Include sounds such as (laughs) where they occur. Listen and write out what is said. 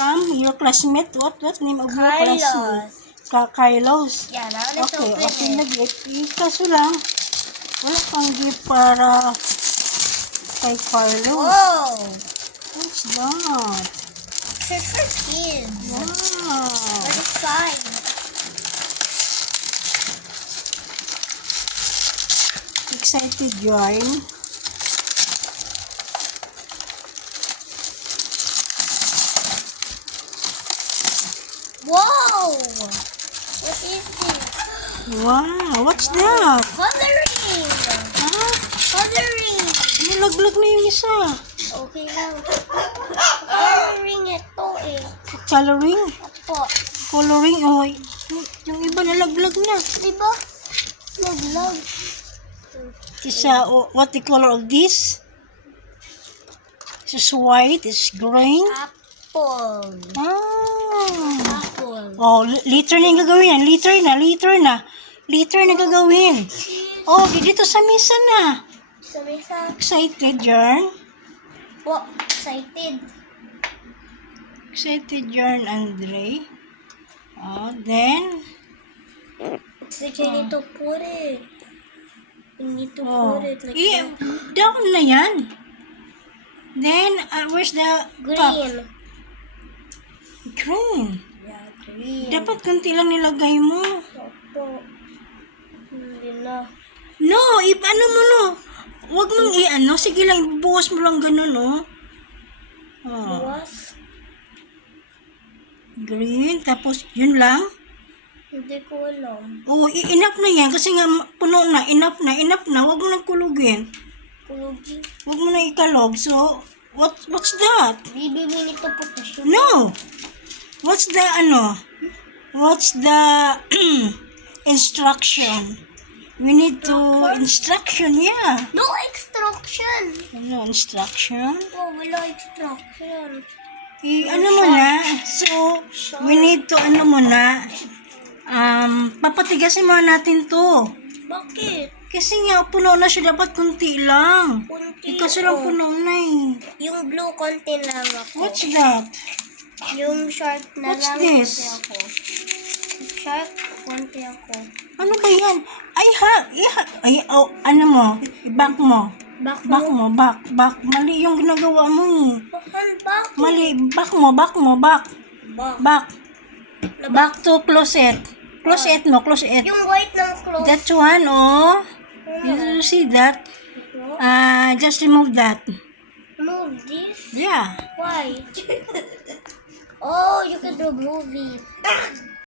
from your classmate? What what name of your Carlos. classmate? Ka Carlos. Yeah, now let's Okay, open okay it. na gift. Eh, Kaso lang, wala pang gift para kay Carlos. Whoa! What's that? It's for kids. Wow. But it's fine. Excited yarn. Whoa! What is this? Wow, what's that? Coloring! Ha? Coloring! Nilaglag na yung isa. Okay lang. Coloring ito eh. Coloring. Apo. Coloring. Oh, yung iba nalaglag na. Diba? Love-love. Isa, oh, what the color of this? This is white, it's green. Apple. Ah. Oh, li- liter na yung gagawin yan. Liter na, liter na. Liter na gagawin. Oh, di dito sa misa na. Sa... Excited, Yarn? Wow, excited. Excited, Yarn, Andre? Oh, then, So you need to put it. You need to oh, put it like i- that. down na yan. Then, uh, where's the top? Green. Green. Dapat konti lang nilagay mo. Opo. Hindi na. No, i ano mo no. Huwag mong i-ano. Sige lang, ibubuhos mo lang ganun, oh. Oh, Buwas? green. Tapos, yun lang. Hindi ko alam. Oh, i- enough na yan. Kasi nga, puno na. Enough na. Enough na. Huwag mo nang kulugin. Kulugi. Huwag mo na ikalog. So, what, what's that? Baby, we need to put the sugar. No! What's the, ano? What's the (clears throat) instruction? We need to, instruction, yeah. No extraction! Ano, instruction? Oh, wala extraction. I, ano mo na, so, we need to, ano mo na, um, papatigasin muna natin to. Bakit? Kasi nga, puno na siya, dapat kunti lang. Kunti. Kasi lang oh. puno na eh. Yung blue konti lang ako. What's that? Yung shark na What's lang this? ako. Shark, konti ako. Ano ba yan? Ay, ha, iha, ay, oh, ano mo, back mo. Back Back mo? mo, back, back. Mali yung ginagawa mo eh. Bakan back. Mali, back mo, back mo, back. Back. Back. Back to closet. Closet mo, closet. Yung white ng clothes. That one, oh. You see that? Ah, just remove that. Move this? Yeah. Why? (laughs) oh, you can remove it. Ah!